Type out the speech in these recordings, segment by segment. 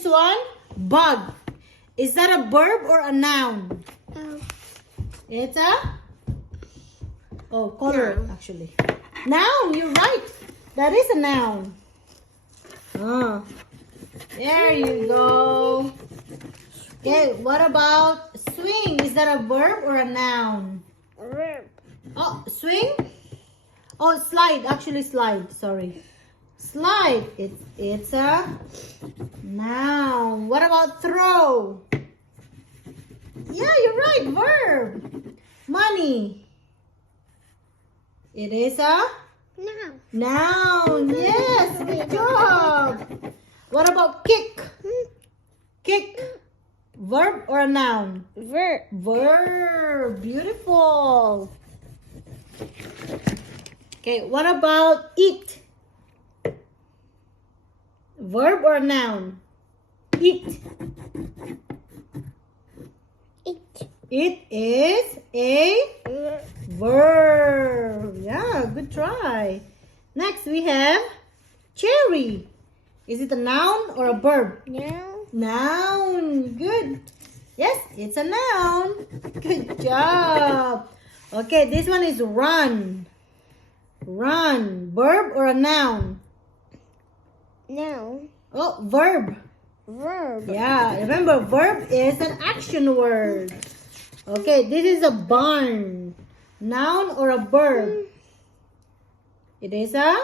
This one, bug. Is that a verb or a noun? It's a color Noun. actually. Noun, you're right. That is a noun. There you go. Okay, what about swing? Is that a verb or a noun? Verb. Oh, swing? Oh, slide. Actually, slide. Sorry. Slide. It's a noun. What about throw? Yeah, you're right. Verb. Money. It is a Noun. noun. Yes, good job. What about kick? Kick. Verb or a noun? Verb. Verb. Beautiful. Okay, what about eat? Verb or noun? Eat. Eat. It is a verb. Yeah, good try. Next we have cherry. Is it a noun or a verb? Noun. Noun. Good. Yes, it's a noun. Good job. Okay, this one is run. Run. Verb or a noun? Noun. Oh, verb. Verb. Yeah, remember, verb is an action word. Okay, this is a barn. Noun or a verb? It is a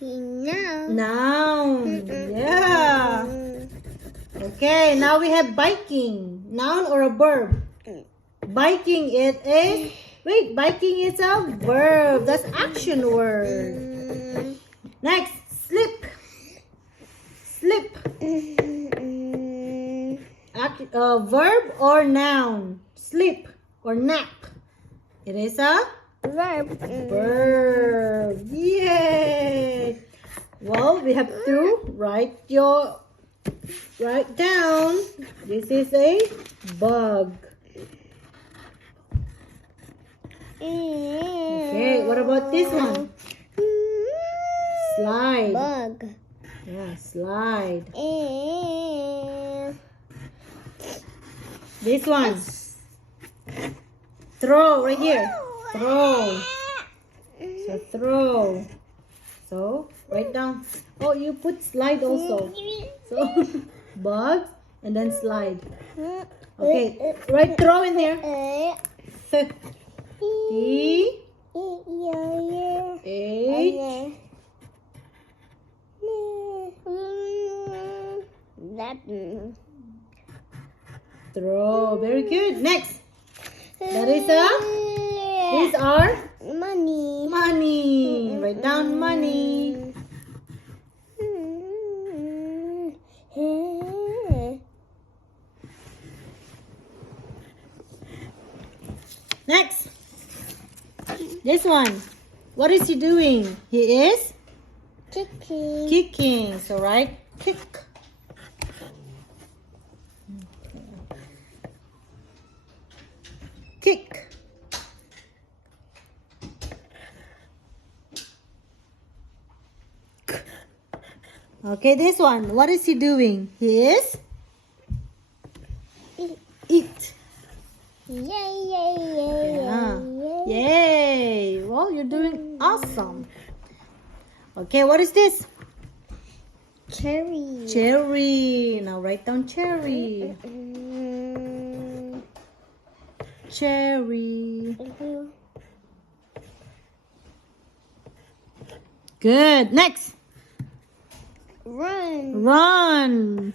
Noun. noun. Yeah. Okay, now we have biking. Noun or a verb? Biking, it is... Wait, biking is a verb. That's action word. Next, slip. Slip. Verb or noun? Sleep or nap. It is a Verb. verb. Yay! Well, we have to write down. This is a bug. Okay, what about this one? Slide. Bug. Yeah, slide. This one. Throw right here. Throw. So throw. So write down. Oh, you put slide also. So bugs and then slide. Okay, write throw in here. T H throw. Very good. Next. That is these are money. money. Write down money. Next. This one. What is he doing? He is Kicking. kicking. So write kick. Kick. Okay, this one. What is he doing? He is eat. Yeah. Yay. Well, you're doing awesome. Okay, what is this? Cherry. Cherry. Now write down cherry. Cherry. Good. Next. Run. Run.